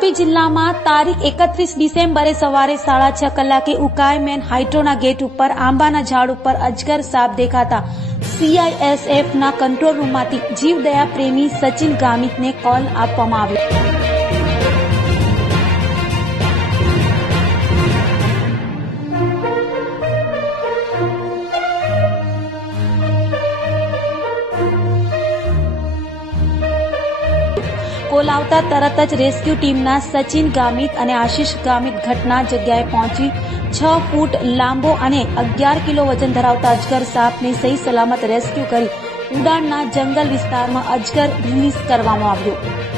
તાપી જિલ્લામાં તારીખ 31 ડિસેમ્બરે સવારે 6:30 કલાકે ઉકાઈમેન હાઇડ્રોના ગેટ ઉપર આંબાના ઝાડ ઉપર અજગર સાપ દેખાતા CISFના કંટ્રોલ રૂમમાંથી જીવદયા પ્રેમી સચિન ગામિતને કોલ આપવામાં આવ્યો. કોલ આવતા તરત જ રેસ્ક્યુ ટીમના સચિન ગામિત અને આશિષ ગામિત ઘટના જગ્યાએ પહોંચી 6 ફૂટ લાંબો અને 11 કિલો વજન ધરાવતા અજગર સાપને સહી સલામત રેસ્ક્યુ કરી ઉડાણના જંગલ વિસ્તારમાં અજગર રિલીઝ કરવામાં આવ્યો.